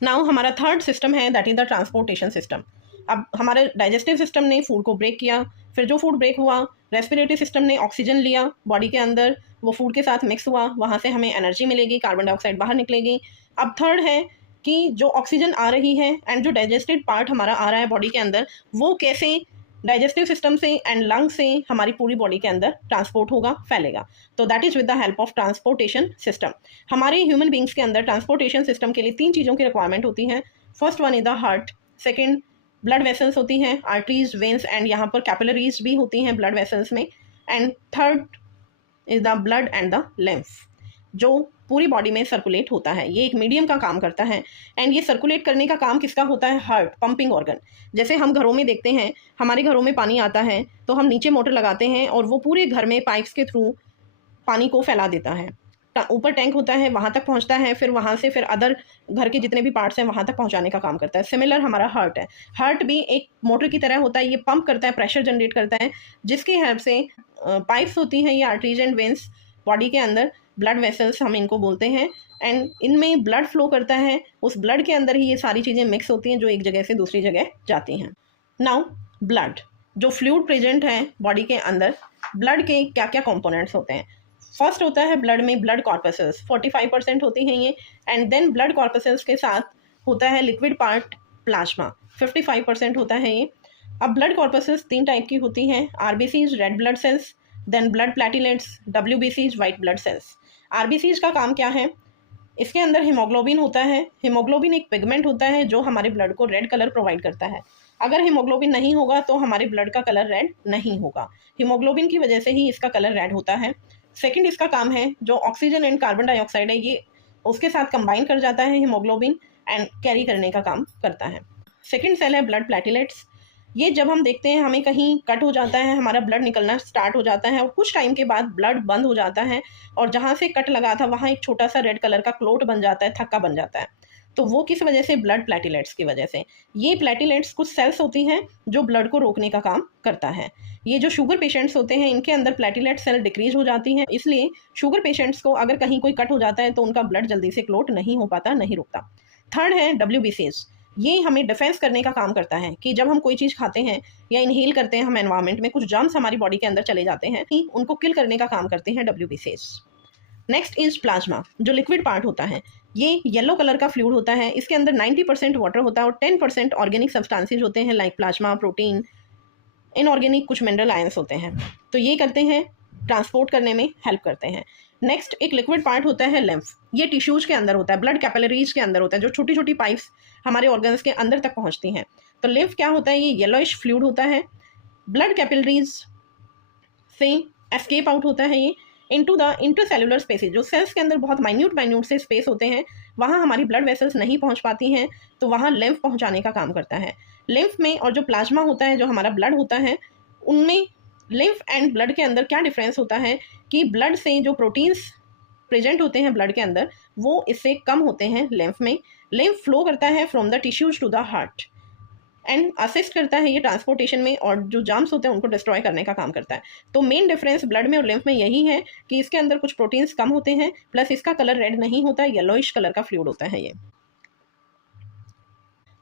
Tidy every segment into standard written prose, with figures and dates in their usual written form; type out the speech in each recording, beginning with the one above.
Now हमारा third system है that is the transportation system. अब हमारे डाइजेस्टिव सिस्टम ने फूड को ब्रेक किया, फिर जो फूड ब्रेक हुआ रेस्पिरेटरी सिस्टम ने ऑक्सीजन लिया बॉडी के अंदर, वो फूड के साथ मिक्स हुआ, वहाँ से हमें एनर्जी मिलेगी, कार्बन डाइऑक्साइड बाहर निकलेगी। अब थर्ड है कि जो ऑक्सीजन आ रही है एंड जो डाइजेस्टेड पार्ट हमारा आ रहा है बॉडी के अंदर, वो कैसे डाइजेस्टिव सिस्टम से एंड लंग से हमारी पूरी बॉडी के अंदर ट्रांसपोर्ट होगा, फैलेगा। तो that is with the help of transportation system. हमारे ह्यूमन बींग्स के अंदर ट्रांसपोर्टेशन सिस्टम के लिए 3 चीज़ों की रिक्वायरमेंट होती है। First one is the heart, second blood vessels होती हैं, आर्टरीज, वेन्स एंड यहाँ पर कैपिलरीज भी होती हैं ब्लड वेसल्स में, and third is the blood and the lymph जो पूरी बॉडी में सर्कुलेट होता है। ये एक मीडियम का काम करता है एंड ये सर्कुलेट करने का काम किसका होता है? Heart, pumping organ. जैसे हम घरों में देखते हैं, हमारे घरों में पानी आता है तो हम नीचे मोटर लगाते हैं और वो पूरे घर में पाइप्स के थ्रू पानी को फैला देता है। ऊपर टैंक होता है, वहाँ तक पहुँचता है, फिर वहाँ से फिर अदर घर के जितने भी पार्ट्स हैं वहाँ तक पहुँचाने का काम करता है। सिमिलर हमारा हार्ट है। हार्ट भी एक मोटर की तरह होता है, ये पंप करता है, प्रेशर जनरेट करता है, जिसकी हेल्प से पाइप्स होती हैं, ये आर्टरीज एंड वेन्स बॉडी के अंदर, ब्लड वेसल्स हम इनको बोलते हैं, एंड इनमें ब्लड फ्लो करता है। उस ब्लड के अंदर ही ये सारी चीज़ें मिक्स होती हैं जो एक जगह से दूसरी जगह जाती हैं। नाउ ब्लड, जो फ्लूइड प्रेजेंट है बॉडी के अंदर, ब्लड के क्या क्या कंपोनेंट्स होते हैं? फर्स्ट होता है ब्लड में ब्लड कॉर्पसेल्स, 45% होती हैं ये, एंड देन ब्लड कॉर्पसेल्स के साथ होता है लिक्विड पार्ट प्लाज्मा, 55% होता है ये। अब ब्लड कॉर्पसेल्स 3 टाइप की होती हैं, RBCs, red blood cells, then blood platelets, डब्ल्यूबीसीज, वाइट ब्लड सेल्स। आरबीसीज का काम क्या है? इसके अंदर हीमोग्लोबिन होता है। हीमोग्लोबिन एक पिगमेंट होता है जो हमारे ब्लड को रेड कलर प्रोवाइड करता है। अगर हीमोग्लोबिन नहीं होगा तो हमारे ब्लड का कलर रेड नहीं होगा। हीमोग्लोबिन की वजह से ही इसका कलर रेड होता है। सेकंड इसका काम है, जो ऑक्सीजन एंड कार्बन डाइऑक्साइड है ये उसके साथ कंबाइन कर जाता है हीमोग्लोबिन एंड कैरी करने का काम करता है। सेकंड सेल है ब्लड प्लेटिलेट्स। ये जब हम देखते हैं हमें कहीं कट हो जाता है, हमारा ब्लड निकलना स्टार्ट हो जाता है और कुछ टाइम के बाद ब्लड बंद हो जाता है और जहाँ से कट लगा था वहाँ एक छोटा सा रेड कलर का क्लोट बन जाता है, थक्का बन जाता है। तो वो किस वजह से? ब्लड प्लेटिलेट्स की वजह से। ये प्लेटिलेट्स कुछ सेल्स होती हैं जो ब्लड को रोकने का काम करता है। ये जो शुगर पेशेंट्स होते हैं इनके अंदर प्लेटिलेट सेल डिक्रीज हो जाती हैं, इसलिए शुगर पेशेंट्स को अगर कहीं कोई कट हो जाता है तो उनका ब्लड जल्दी से क्लोट नहीं हो पाता, नहीं रुकता। थर्ड है डब्ल्यूबीसीज। ये हमें डिफेंस करने का काम करता है कि जब हम कोई चीज़ खाते हैं या इनहेल करते हैं हम एनवायरनमेंट में, कुछ जर्म्स हमारी बॉडी के अंदर चले जाते हैं, उनको किल करने का काम करते हैं डब्ल्यूबीसीज। नेक्स्ट इज प्लाज्मा, जो लिक्विड पार्ट होता है। ये येलो कलर का फ्लूइड होता है, इसके अंदर 90% वाटर होता है और 10% ऑर्गेनिक सब्सटेंसेज होते हैं लाइक प्लाज्मा, प्रोटीन, इनऑर्गेनिक कुछ मिनरल आयंस होते हैं। तो ये करते हैं, ट्रांसपोर्ट करने में हेल्प करते हैं। नेक्स्ट एक लिक्विड पार्ट होता है लिम्फ। ये टिश्यूज के अंदर होता है, ब्लड कैपिलरीज के अंदर होता है, जो छोटी छोटी पाइप्स हमारे ऑर्गन्स के अंदर तक पहुंचती हैं। तो लिम्फ क्या होता है? ये येलोइश फ्लूइड होता है, ब्लड कैपिलरीज से एस्केप आउट होता है ये इनटू द इंटरसेलुलर स्पेसेस। जो सेल्स के अंदर बहुत माइन्यूट से स्पेस होते हैं, वहाँ हमारी ब्लड वेसल्स नहीं पहुँच पाती हैं, तो वहाँ लिम्फ पहुँचाने का काम करता है। लिम्फ में और जो प्लाज्मा होता है, जो हमारा ब्लड होता है, उनमें लिम्फ एंड ब्लड के अंदर क्या डिफरेंस होता है कि ब्लड से जो प्रोटीन्स प्रेजेंट होते हैं ब्लड के अंदर वो इससे कम होते हैं लिम्फ में। लिम्फ फ्लो करता है from the tissues to the heart and assist करता है ये ट्रांसपोर्टेशन में, और जो जाम्स होते हैं उनको डिस्ट्रॉय करने का काम करता है। तो मेन डिफरेंस ब्लड में और लिम्फ में यही है कि इसके अंदर कुछ प्रोटीन्स कम होते हैं, प्लस इसका कलर रेड नहीं होता, येलोइश कलर का फ्लूइड होता है ये।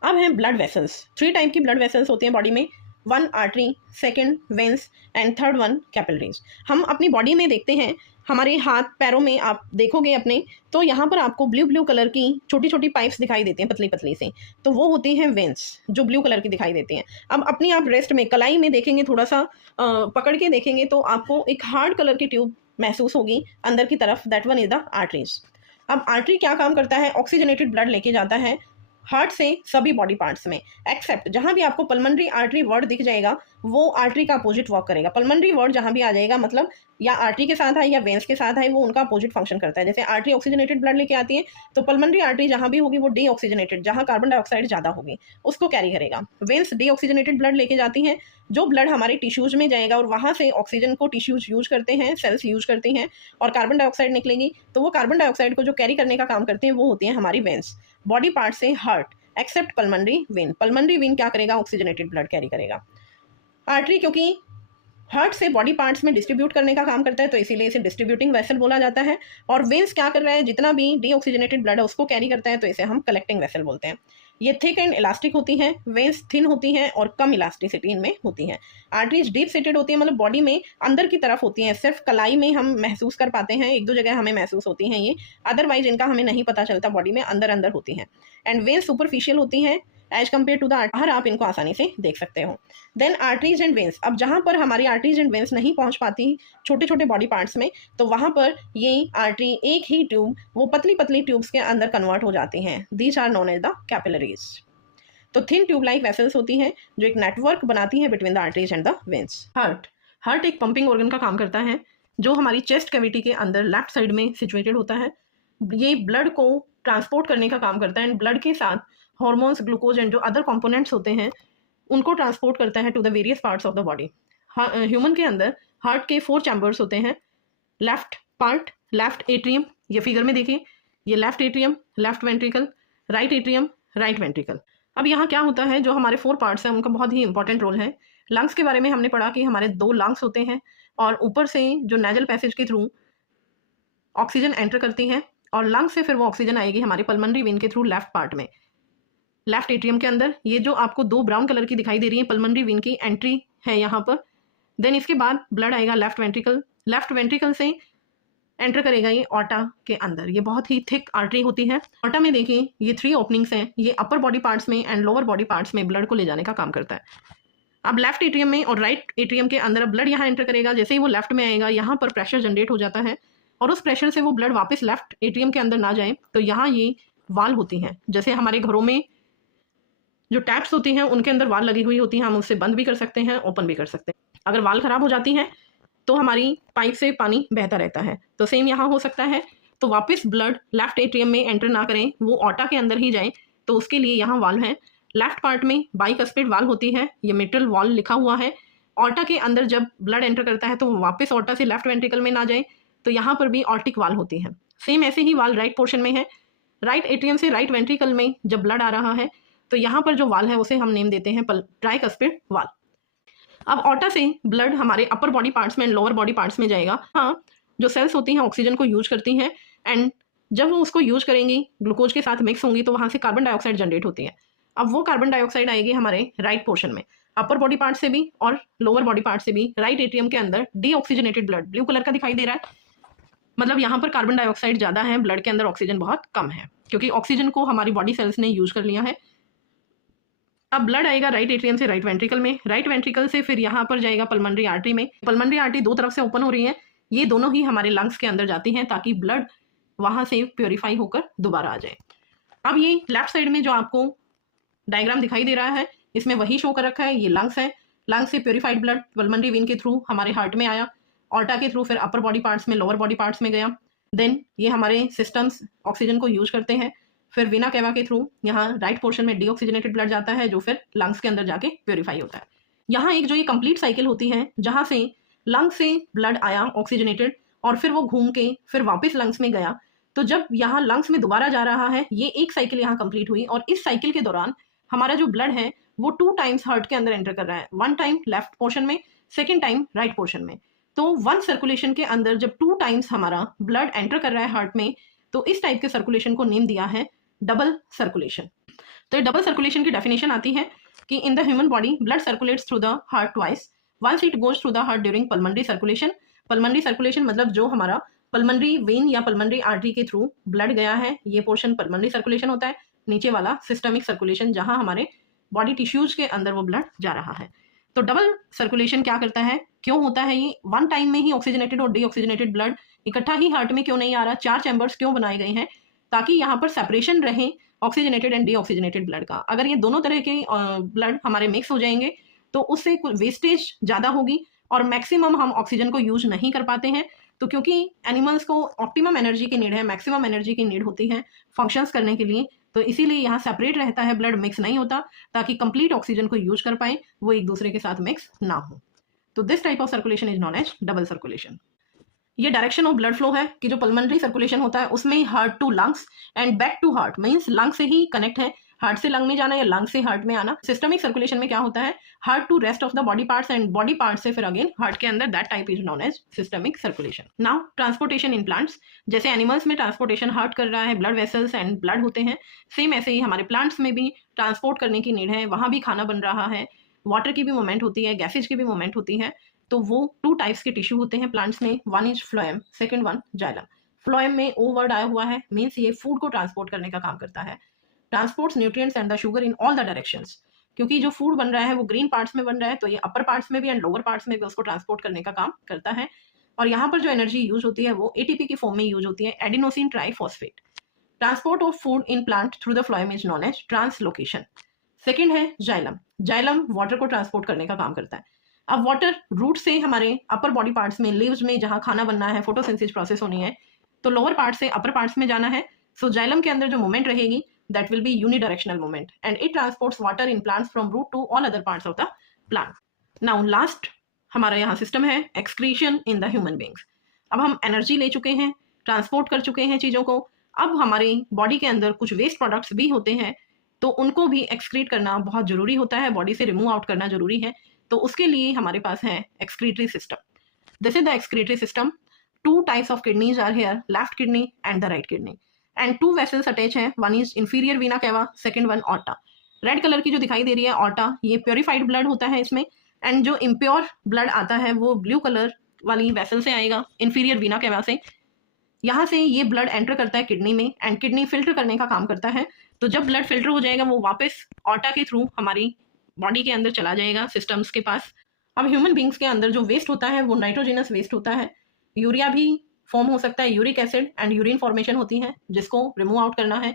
अब हैं ब्लड वेसल्स। 3 टाइप की ब्लड वेसल्स होती हैं बॉडी में, 1 artery, second veins and third 1 capillaries. हम अपनी बॉडी में देखते हैं, हमारे हाथ पैरों में आप देखोगे अपने, तो यहाँ पर आपको ब्लू ब्लू कलर की छोटी छोटी पाइप्स दिखाई देती हैं, पतली पतली सी, तो वो होती हैं वेंस, जो ब्लू कलर की दिखाई देती हैं। अब अपनी आप रेस्ट में कलाई में देखेंगे, थोड़ा सा पकड़ के देखेंगे तो आपको एक हार्ड कलर की ट्यूब महसूस होगी अंदर की तरफ, that one is the arteries. अब आर्टरी क्या काम करता है? ऑक्सीजनेटेड ब्लड लेके जाता है हार्ट से सभी बॉडी पार्ट्स में, एक्सेप्ट जहाँ भी आपको पल्मनरी आर्टरी वर्ड दिख जाएगा वो आर्टरी का अपोजिट वर्क करेगा। पल्मनरी वर्ड जहाँ भी आ जाएगा मतलब या आर्टरी के साथ है या वेंस के साथ है, वो उनका अपोजिट फंक्शन करता है। जैसे आर्टरी ऑक्सीजनेटेड ब्लड लेके आती है तो पल्मनरी आर्टरी जहाँ भी होगी वो डी ऑक्सीजनेटेड, जहाँ कार्बन डाइऑक्साइड ज़्यादा होगी उसको कैरी करेगा। वेंस डी ऑक्सीजनेटेड ब्लड लेके जाती हैं, जो ब्लड हमारे टिश्यूज में जाएगा और वहाँ से ऑक्सीजन को टिश्यूज यूज करते हैं, सेल्स यूज करती हैं और कार्बन डाइऑक्साइड निकलेगी, तो वो कार्बन डाइऑक्साइड को जो कैरी करने का काम करते हैं वो होती हैं हमारी वेंस। बॉडी पार्ट से heart except pulmonary vein. Pulmonary vein क्या करेगा? ऑक्सीजनेटेड ब्लड कैरी करेगा। आर्टरी क्योंकि हार्ट से बॉडी पार्ट्स में डिस्ट्रीब्यूट करने का काम करता है, तो इसीलिए इसे डिस्ट्रीब्यूटिंग वेसल बोला जाता है। और वेन्स क्या कर रहा है, जितना भी डीऑक्सीजनेटेड ब्लड है उसको कैरी करता है, तो इसे हम कलेक्टिंग वेसल बोलते हैं। ये थिक एंड इलास्टिक होती हैं, वेन्स थिन होती हैं और कम इलास्टिसिटी इनमें होती हैं। आर्टरीज डीप सीटेड होती है, मतलब बॉडी में अंदर की तरफ होती हैं, सिर्फ कलाई में हम महसूस कर पाते हैं, एक दो जगह हमें महसूस होती हैं ये, अदरवाइज इनका हमें नहीं पता चलता, बॉडी में अंदर अंदर होती हैं। एंड वेन्स सुपरफिशियल होती हैं एज कम्पेयर टू द बाहर आप इनको आसानी से देख सकते हो। देन आर्टरीज एंड वेन्स, अब जहाँ पर हमारी आर्टरीज एंड वेन्स नहीं पहुँच पाती छोटे छोटे बॉडी पार्ट्स में, तो वहाँ पर ये आर्टरी एक ही ट्यूब वो पतली पतली ट्यूब्स के अंदर कन्वर्ट हो जाती हैं। These are known as the capillaries. तो थिन ट्यूब लाइक वेसल्स होती हैं जो एक नेटवर्क बनाती है between the arteries and the veins. Heart एक पंपिंग ऑर्गन का काम करता है जो हमारी चेस्ट कैविटी के अंदर लेफ्ट साइड में सिचुएटेड होता है। ये ब्लड को ट्रांसपोर्ट करने का काम करता है एंड ब्लड के साथ हॉर्मोन्स, ग्लूकोज एंड जो अदर कंपोनेंट्स होते हैं उनको ट्रांसपोर्ट करता है to the various parts of the body. Human के अंदर हार्ट के 4 चैम्बर्स होते हैं। लेफ्ट पार्ट, लेफ्ट एट्रियम, ये फिगर में देखिए, ये left atrium, left ventricle, right atrium, right ventricle. अब यहाँ क्या होता है, जो हमारे 4 पार्ट्स हैं उनका बहुत ही इंपॉर्टेंट रोल है। लंग्स के बारे में हमने पढ़ा कि हमारे 2 लंग्स होते हैं और ऊपर से जो नेजल पैसेज के थ्रू ऑक्सीजन एंटर करती है और लंग्स से फिर वो ऑक्सीजन आएगी हमारे पल्मोनरी वेन के थ्रू लेफ्ट पार्ट में, लेफ्ट एट्रियम के अंदर। ये जो आपको 2 ब्राउन कलर की दिखाई दे रही है पल्मोनरी वेन की एंट्री है यहाँ पर। देन इसके बाद ब्लड आएगा लेफ्ट वेंट्रिकल, लेफ्ट वेंट्रिकल से एंटर करेगा ये ऑर्टा के अंदर। ये बहुत ही थिक आर्टरी होती है। ऑर्टा में देखिए ये 3 ओपनिंग्स हैं, ये अपर बॉडी पार्ट्स में एंड लोअर बॉडी पार्ट्स में ब्लड को ले जाने का काम करता है। अब लेफ्ट एट्रियम में और राइट एट्रियम के अंदर अब ब्लड यहाँ एंटर करेगा, जैसे ही वो लेफ्ट में आएगा यहाँ पर प्रेशर जनरेट हो जाता है और उस प्रेशर से वो ब्लड वापस लेफ्ट एट्रियम के अंदर ना जाए, तो यहाँ ये वाल होती हैं। जैसे हमारे घरों में जो टैप्स होती हैं उनके अंदर वाल लगी हुई होती हैं, हम उससे बंद भी कर सकते हैं, ओपन भी कर सकते हैं। अगर वाल खराब हो जाती हैं तो हमारी पाइप से पानी बहता रहता है, तो सेम यहाँ हो सकता है। तो वापस ब्लड लेफ्ट एट्रियम में एंटर ना करें, वो ऑर्टा के अंदर ही जाए, तो उसके लिए यहाँ वाल है। लेफ्ट पार्ट में बाइकस्पिड वाल होती है, ये मिट्रल वॉल लिखा हुआ है। ऑर्टा के अंदर जब ब्लड एंटर करता है तो वापस ऑर्टा से लेफ्ट वेंट्रिकल में ना जाए, तो यहाँ पर भी ऑर्टिक वाल होती है। सेम ऐसे ही वाल राइट पोर्शन में है। राइट एट्रियम से राइट वेंट्रिकल में जब ब्लड आ रहा है तो यहाँ पर जो वाल है उसे हम नेम देते हैं ट्राइकस्पिड वाल। अब ऑर्टा से ब्लड हमारे अपर बॉडी पार्ट्स में एंड लोअर बॉडी पार्ट्स में जाएगा। हाँ, जो सेल्स होती हैं ऑक्सीजन को यूज करती हैं एंड जब वो उसको यूज करेंगी, ग्लूकोज के साथ मिक्स होंगी, तो वहाँ से कार्बन डाइऑक्साइड जनरेट होती है। अब वो कार्बन डाइऑक्साइड आएगी हमारे राइट पोर्शन में, अपर बॉडी पार्ट से भी और लोअर बॉडी पार्ट से भी। राइट एट्रियम के अंदर डीऑक्सीजनेटेड ब्लड ब्लू कलर का दिखाई दे रहा है, मतलब यहाँ पर कार्बन डाइऑक्साइड ज़्यादा है, ब्लड के अंदर ऑक्सीजन बहुत कम है, क्योंकि ऑक्सीजन को हमारी बॉडी सेल्स ने यूज कर लिया है। अब ब्लड आएगा राइट एट्रियम से राइट वेंट्रिकल में, राइट वेंट्रिकल से फिर यहाँ पर जाएगा पल्मोनरी आर्टरी में। पल्मोनरी आर्टरी 2 तरफ से ओपन हो रही है, ये दोनों ही हमारे लंग्स के अंदर जाती हैं ताकि ब्लड वहाँ से प्योरीफाई होकर दोबारा आ जाए। अब ये लेफ्ट साइड में जो आपको डायग्राम दिखाई दे रहा है इसमें वही शो कर रखा है, ये लंग्स है। लंग्स से प्योरीफाइड ब्लड पल्मोनरी वेन के थ्रू हमारे हार्ट में आया, ऑर्टा के थ्रू फिर अपर बॉडी पार्ट्स में, लोअर बॉडी पार्ट्स में गया। देन ये हमारे सिस्टम्स ऑक्सीजन को यूज करते हैं, फिर वीना कैवा के थ्रू यहाँ राइट पोर्शन में डीऑक्सीजनेटेड ब्लड जाता है जो फिर लंग्स के अंदर जाके प्योरीफाई होता है। यहाँ एक जो ये कंप्लीट साइकिल होती है जहाँ से लंग्स से ब्लड आया ऑक्सीजनेटेड और फिर वो घूम के फिर वापस लंग्स में गया, तो जब यहाँ लंग्स में दोबारा जा रहा है, ये एक साइकिल यहाँ कंप्लीट हुई और इस साइकिल के दौरान हमारा जो ब्लड है वो 2 टाइम्स हार्ट के अंदर एंटर कर रहा है। 1 टाइम लेफ्ट पोर्शन में, 2nd टाइम राइट पोर्शन में। तो 1 सर्कुलेशन के अंदर जब 2 टाइम्स हमारा ब्लड एंटर कर रहा है हार्ट में, तो इस टाइप के सर्कुलेशन को नेम दिया है डबल सर्कुलेशन। तो ये डबल सर्कुलेशन की डेफिनेशन आती है कि in the human body blood circulates through the heart twice, once it goes through the heart during pulmonary circulation. Pulmonary circulation मतलब जो हमारा पल्मोनरी वेन या पल्मोनरी आर्टरी के थ्रू ब्लड गया है, ये पोर्शन पल्मोनरी सर्कुलेशन होता है। नीचे वाला सिस्टमिक सर्कुलेशन जहां हमारे बॉडी टिश्यूज के अंदर वो ब्लड जा रहा है। तो डबल सर्कुलेशन क्या करता है, क्यों होता है ये, 1 टाइम में ही ऑक्सीजनेटेड और डीऑक्सीजनेटेड ब्लड इकट्ठा ही हार्ट में क्यों नहीं आ रहा, 4 चैम्बर्स क्यों बनाए गए हैं, ताकि यहाँ पर सेपरेशन रहे ऑक्सीजनेटेड एंड डीऑक्सीजनेटेड ब्लड का। अगर ये दोनों तरह के ब्लड हमारे मिक्स हो जाएंगे तो उससे वेस्टेज ज़्यादा होगी और मैक्सिमम हम ऑक्सीजन को यूज नहीं कर पाते हैं। तो क्योंकि एनिमल्स को ऑप्टिमम एनर्जी की नीड है, मैक्सिमम एनर्जी की नीड होती है फंक्शंस करने के लिए, तो इसीलिए यहाँ सेपरेट रहता है, ब्लड मिक्स नहीं होता, ताकि कंप्लीट ऑक्सीजन को यूज कर पाए, वो एक दूसरे के साथ मिक्स ना हो। तो this type of circulation is known as double circulation. ये डायरेक्शन ऑफ ब्लड फ्लो है कि जो पल्मोनरी सर्कुलेशन होता है उसमें heart to lungs and back to heart, means lung से ही कनेक्ट है, हार्ट से लंग में जाना या लंग से हार्ट में आना। सिस्टमिक सर्कुलेशन में क्या होता है, heart to rest of the body parts and body part से फिर अगेन हार्ट के अंदर, that type is known as systemic circulation. Now transportation in plants, जैसे एनिमल्स में ट्रांसपोर्टेशन हार्ट कर रहा है, ब्लड वेसल्स एंड ब्लड होते हैं, सेम ऐसे ही हमारे प्लांट्स में भी ट्रांसपोर्ट करने की नीड है, वहाँ भी खाना बन रहा है, वाटर की भी मूवमेंट होती है, गैसेज की भी मूवमेंट होती है। तो वो 2 टाइप्स के टिश्यू होते हैं प्लांट्स में, one is phloem, second one xylem. Phloem में ओ वर्ड आया हुआ है, मीन्स ये फूड को ट्रांसपोर्ट करने का काम करता है, transports nutrients and the sugar in all the directions. क्योंकि जो फूड बन रहा है वो ग्रीन पार्ट्स में बन रहा है, तो ये अपर पार्ट्स में भी एंड लोअर पार्ट्स में भी उसको ट्रांसपोर्ट करने का काम करता है। और यहाँ पर जो एनर्जी यूज होती है वो एटीपी की फॉर्म में यूज होती है, adenosine triphosphate. Transport of food in plant through the phloem is known as translocation. Second है जाइलम। जाइलम वाटर को ट्रांसपोर्ट करने का काम करता है। अब वाटर रूट से हमारे अपर बॉडी पार्ट्स में, लीव्स में जहाँ खाना बनना है, फोटोसिंथेसिस प्रोसेस होनी है, तो लोअर पार्ट से अपर पार्ट्स में जाना है। सो जाइलम के अंदर जो मूवमेंट रहेगी that will be unidirectional movement and it transports water in plants from root to all other parts of the plant. Now last हमारा यहाँ सिस्टम है excretion in the human beings. अब हम एनर्जी ले चुके हैं, ट्रांसपोर्ट कर चुके हैं चीज़ों को, अब हमारी बॉडी के अंदर कुछ वेस्ट प्रोडक्ट्स भी होते हैं, तो उनको भी एक्सक्रीट करना बहुत ज़रूरी होता है, बॉडी से रिमूव आउट करना जरूरी है। तो उसके लिए हमारे पास है excretory system. This is the excretory system. 2 types of kidneys are here, left kidney and the right kidney, and 2 vessels attach हैं, one is inferior vena cava, second one aorta. Red colour की जो दिखाई दे रही है aorta, ये purified blood होता है इसमें, एंड जो इम्प्योर ब्लड आता है वो ब्लू कलर वाली वेसल से आएगा, इंफीरियर वीना कैवा से। यहाँ से ये ब्लड एंटर करता है किडनी में एंड किडनी फिल्टर करने का काम करता है। तो जब ब्लड फिल्टर हो जाएगा वो वापस ऑर्टा के थ्रू हमारी बॉडी के अंदर चला जाएगा, सिस्टम्स के पास। अब ह्यूमन बींग्स के अंदर जो वेस्ट होता है वो नाइट्रोजिनस वेस्ट होता है, यूरिया भी फॉर्म हो सकता है, uric acid and urine formation होती है जिसको रिमूव आउट करना है।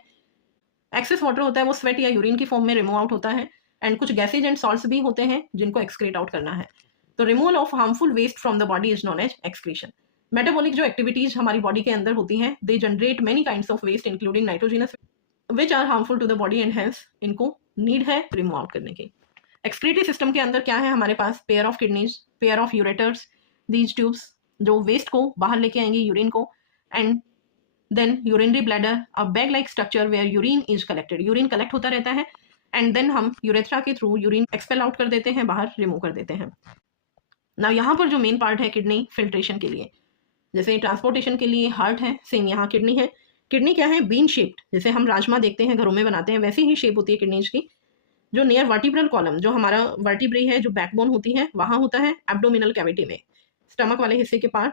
एक्सेस वाटर होता है वो स्वेट या यूरिन की फॉर्म में रिमूव आउट होता है, एंड कुछ गैसेज एंड सॉल्ट्स भी होते हैं जिनको एक्सक्रीट आउट करना है। तो removal of harmful waste from the body is known as excretion. Metabolic जो एक्टिविटीज हमारी बॉडी के अंदर होती हैं, they generate many kinds of waste including nitrogenous which are harmful to the body and hence इनको नीड है remove out करने की। एक्सक्रीटरी सिस्टम के अंदर क्या है हमारे पास, pair of kidneys, pair of ureters, these tubes जो वेस्ट को बाहर लेके आएंगे, यूरिन को, and then urinary bladder, a bag like structure where urine is collected. Urine collect होता रहता है एंड देन हम यूरेथ्रा के थ्रू यूरिन एक्सपेल आउट कर देते हैं, बाहर रिमूव कर देते हैं। ना यहाँ पर जो मेन पार्ट है किडनी फिल्ट्रेशन के लिए, जैसे ट्रांसपोर्टेशन के लिए हार्ट है, सेम यहाँ किडनी है। किडनी क्या है, बीन शेप्ड, जैसे हम राजमा देखते हैं घरों में बनाते हैं वैसी ही शेप होती है किडनीज की। जो नियर वर्टिब्रल कॉलम, जो हमारा वर्टिब्री है, जो बैकबोन होती है, वहाँ होता है एब्डोमिनल कैविटी में, स्टमक वाले हिस्से के पास।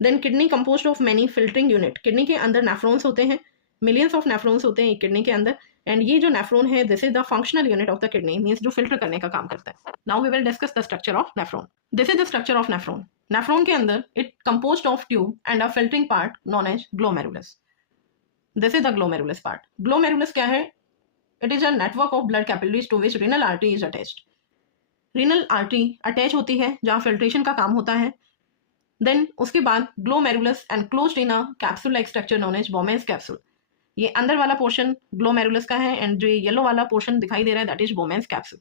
Then kidney composed of many filtering unit, kidney के अंदर नेफ्रॉन्स होते हैं, मिलियंस ऑफ नेफ्रॉन्स होते हैं एक किडनी के अंदर, एंड ये जो नेफ्रॉन है this is the functional unit of the kidney, means जो फिल्टर करने का काम करता है। Now we will discuss the structure of nephron. This is the structure of nephron. Nephron के अंदर it composed of tube and a filtering part known as glomerulus. This is the glomerulus part. Glomerulus क्या है, it is a network of blood capillaries to which renal artery is attached. Renal artery attach होती है जहाँ filtration का काम होता है। Then उसके बाद glomerulus and closed in a capsule like structure known as Bowman's capsule. ये अंदर वाला पोर्शन ग्लोमेरुलस का है एंड जो येलो वाला पोर्शन दिखाई दे रहा है that is Bowman's capsule.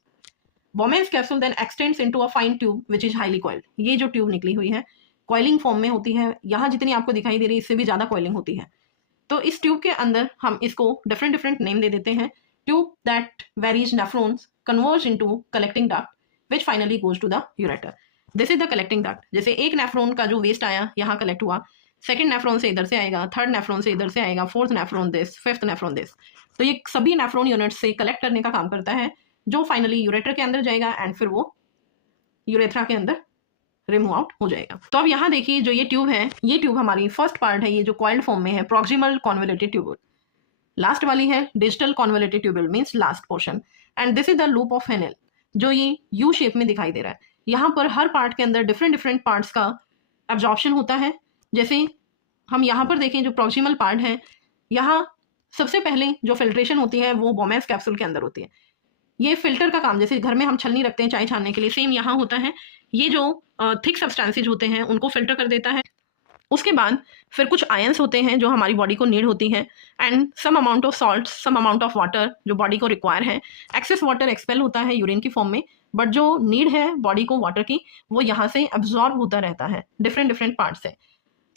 Bowman's capsule then extends into a fine tube which is highly coiled. ये जो ट्यूब निकली हुई है कॉइलिंग फॉर्म में होती है, यहाँ जितनी आपको दिखाई दे रही है इससे भी ज़्यादा कॉइलिंग होती है। तो इस ट्यूब के अंदर हम इसको डिफरेंट डिफरेंट नेम दे देते हैं। Tube that varies nephrons converge into collecting duct which finally goes to the ureter. This is the collecting duct. जैसे एक नेफ्रॉन का जो वेस्ट आया यहाँ कलेक्ट हुआ, सेकंड नेफ्रॉन से इधर से आएगा, थर्ड नेफ्रॉन से इधर से आएगा, fourth nephron this, fifth nephron this. तो ये सभी नेफ्रॉन यूनिट्स से कलेक्ट करने का काम करता है, जो फाइनली यूरेटर के अंदर जाएगा एंड फिर वो यूरेथ्रा के अंदर रिमूव आउट हो जाएगा। तो अब यहाँ देखिए जो ये ट्यूब है, ये ट्यूब हमारी फर्स्ट पार्ट है, ये जो कॉइल्ड फॉर्म में है, प्रॉक्सिमल कॉन्वोल्यूटेड ट्यूब्यूल। लास्ट वाली है digital convoluted tubule, means last portion, and this is the loop of Henle जो ये यू शेप में दिखाई दे रहा है। यहाँ पर हर पार्ट के अंदर डिफरेंट डिफरेंट पार्ट्स का एब्जॉर्प्शन होता है। जैसे हम यहाँ पर देखें जो प्रॉक्सिमल पार्ट है, यहाँ सबसे पहले जो फिल्ट्रेशन होती है वो बोमेन्स कैप्सूल के अंदर होती है। ये फिल्टर का काम, जैसे घर में हम छलनी रखते हैं चाय छानने के लिए, सेम यहाँ होता है। ये जो थिक सब्सटेंसेज होते हैं उनको फिल्टर कर देता है। उसके बाद फिर कुछ आयंस होते हैं जो हमारी बॉडी को नीड होती है, and some amount of salt, some amount of water जो बॉडी को रिक्वायर है। एक्सेस वाटर एक्सपेल होता है यूरिन की फॉर्म में, बट जो नीड है बॉडी को वाटर की वो यहाँ से एब्जॉर्ब होता रहता है डिफरेंट डिफरेंट पार्ट से।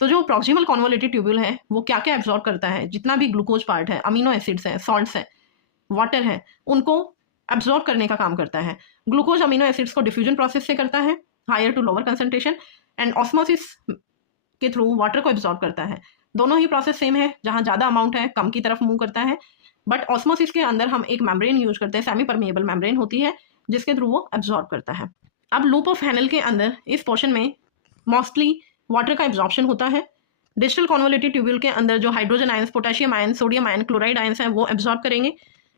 तो जो प्रॉक्सिमल कॉन्वोल्यूटेड ट्यूब्यूल है वो क्या क्या एब्जॉर्ब करता है, जितना भी ग्लूकोज पार्ट है, अमीनो एसिड्स हैं, सॉल्ट्स हैं, वाटर है उनको एब्जॉर्ब करने का काम करता है। ग्लूकोज अमीनो एसिड्स को डिफ्यूजन प्रोसेस से करता है, higher to lower concentration, and osmosis के थ्रू वाटर को एब्जॉर्ब करता है। दोनों ही प्रोसेस सेम है, जहाँ ज़्यादा अमाउंट है कम की तरफ मूव करता है, बट ऑस्मोसिस के अंदर हम एक मेम्ब्रेन यूज करते हैं, सेमी परमेएबल मेम्ब्रेन होती है जिसके थ्रू वो एब्जॉर्ब करता है। अब लूप ऑफ हैनल के अंदर इस पोर्शन में मोस्टली वाटर का एब्जॉर्प्शन होता है। डिजिटल कॉन्वोलेटेड ट्यूब्यूल के अंदर जो hydrogen ions, potassium ion, sodium ion, chloride ions हैं वो एब्जॉर्ब करेंगे,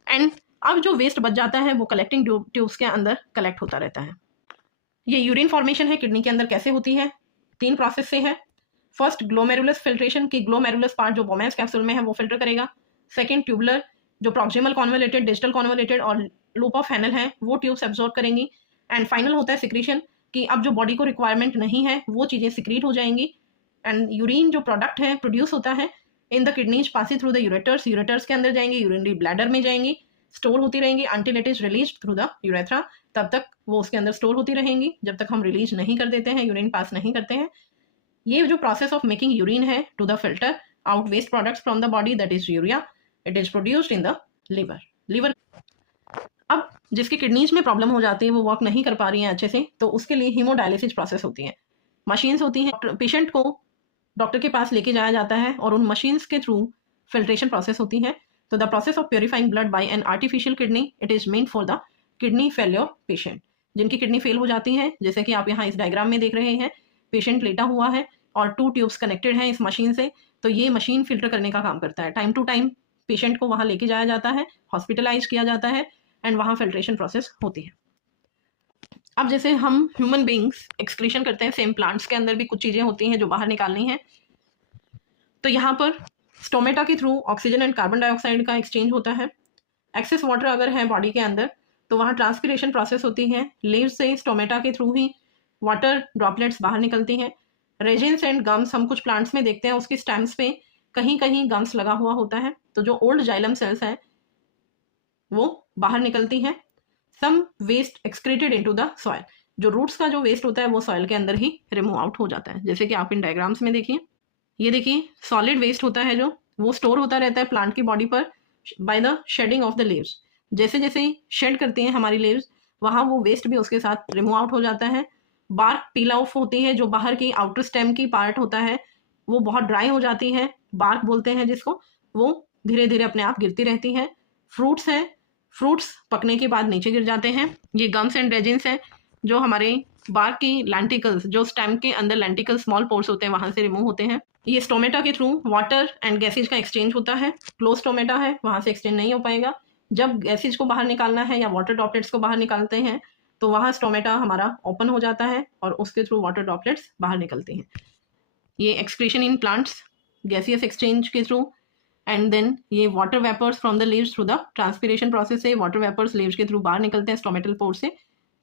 एंड अब जो वेस्ट बच जाता है वो कलेक्टिंग ट्यूब्स के अंदर कलेक्ट होता रहता है। ये यूरिन फॉर्मेशन है किडनी के अंदर कैसे होती है, 3 प्रोसेस से है। फर्स्ट ग्लोमेरुलस फिल्ट्रेशन की ग्लोमेरुलस पार्ट जो बोमेंस कैप्सूल में है वो फिल्टर करेगा। सेकंड ट्यूबुलर जो प्रॉक्सिमल कॉन्वोलेटेड, डिजिटल कॉन्वोलेटेड और लूप ऑफ हैनल है वो ट्यूब्स एब्जॉर्ब करेंगी, एंड फाइनल होता है सिक्रीशन कि अब जो बॉडी को रिक्वायरमेंट नहीं है वो चीज़ें सिक्रीट हो जाएंगी, एंड यूरिन जो प्रोडक्ट है प्रोड्यूस होता है in the kidneys passing through the ureters, ureters के अंदर जाएंगी, यूरिनरी ब्लैडर में जाएंगी, स्टोर होती रहेंगी until it is release through the urethra. तब तक वो उसके अंदर स्टोर होती रहेंगी जब तक हम रिलीज नहीं कर देते हैं, यूरिन पास नहीं करते हैं। ये जो प्रोसेस ऑफ मेकिंग यूरिन है to the filter out waste products from the body, that is urea, it is produced in the liver. अब जिसकी किडनीज में प्रॉब्लम हो जाती है, वो वर्क नहीं कर पा रही है अच्छे से, तो उसके लिए हीमोडायलिसिस प्रोसेस होती है, मशीन्स होती हैं। पेशेंट को डॉक्टर के पास लेके जाया जाता है और उन मशीन्स के थ्रू फिल्ट्रेशन प्रोसेस होती है। तो the process of purifying blood bye an artificial kidney, it is made for the kidney failure patient, जिनकी किडनी फेल हो जाती है, जैसे कि आप यहाँ इस डायग्राम में देख रहे हैं, पेशेंट लेटा हुआ है और 2 ट्यूब्स कनेक्टेड हैं इस मशीन से। तो ये मशीन फिल्टर करने का काम करता है। टाइम टू टाइम पेशेंट को वहाँ लेके जाया जाता है, हॉस्पिटलाइज किया जाता है, एंड वहाँ फिल्ट्रेशन प्रोसेस होती है। अब जैसे हम ह्यूमन बींग्स एक्सक्रीशन करते हैं, सेम प्लांट्स के अंदर भी कुछ चीज़ें होती हैं जो बाहर निकालनी है। तो यहाँ पर स्टोमेटा के through oxygen and carbon dioxide का एक्सचेंज होता है। एक्सेस वाटर अगर है बॉडी के अंदर तो वहाँ ट्रांसपिरेशन प्रोसेस होती है, लीव्स से स्टोमेटा के थ्रू ही वाटर ड्रॉपलेट्स बाहर निकलती हैं। रेजिन्स एंड गम्स हम कुछ प्लांट्स में देखते हैं, उसकी स्टेम्स पे कहीं कहीं गम्स लगा हुआ होता है, तो जो ओल्ड जाइलम सेल्स हैं वो बाहर निकलती हैं। Some waste excreted into the soil, जो रूट्स का जो वेस्ट होता है वो सॉइल के अंदर ही रिमूव आउट हो जाता है, जैसे कि आप इन डायग्राम्स में देखिए। ये देखिए सॉलिड वेस्ट होता है जो वो स्टोर होता रहता है प्लांट की बॉडी पर by the shedding of the leaves. जैसे जैसे शेड करती हैं हमारी लीव्स, वहाँ वो वेस्ट भी उसके साथ रिमूव आउट हो जाता है। बार्क पील ऑफ होती है, जो बाहर की आउटर स्टेम की पार्ट होता है वो बहुत ड्राई हो जाती है, बार्क बोलते हैं जिसको, वो धीरे धीरे अपने आप गिरती रहती है। फ्रूट्स हैं, फ्रूट्स पकने के बाद नीचे गिर जाते हैं। ये गम्स एंड रेजिन्स हैं जो हमारे बार्क की लेंटिकल्स, जो स्टेम के अंदर लेंटिकल स्मॉल पोर्स होते हैं वहाँ से रिमूव होते हैं। ये स्टोमेटा के थ्रू वाटर एंड गैसेज का एक्सचेंज होता है। क्लोज स्टोमेटा है, वहाँ से एक्सचेंज नहीं हो पाएगा। जब गैसेज को बाहर निकालना है या वाटर ड्रॉपलेट्स को बाहर निकालते हैं तो वहाँ स्टोमेटा हमारा ओपन हो जाता है और उसके थ्रू वाटर ड्रॉपलेट्स बाहर निकलती हैं। ये excretion in plants gaseous exchange के थ्रू, एंड देन ये water vapours from the leaves through the transpiration process से वाटर वेपर्स लीव्स के थ्रू बाहर निकलते हैं स्टोमेटल पोर से।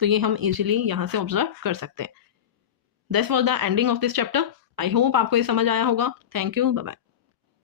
तो ये हम इजीली यहाँ से ऑब्जर्व कर सकते हैं। This was the ending of this chapter. I hope आपको ये समझ आया होगा। Thank you, bye bye.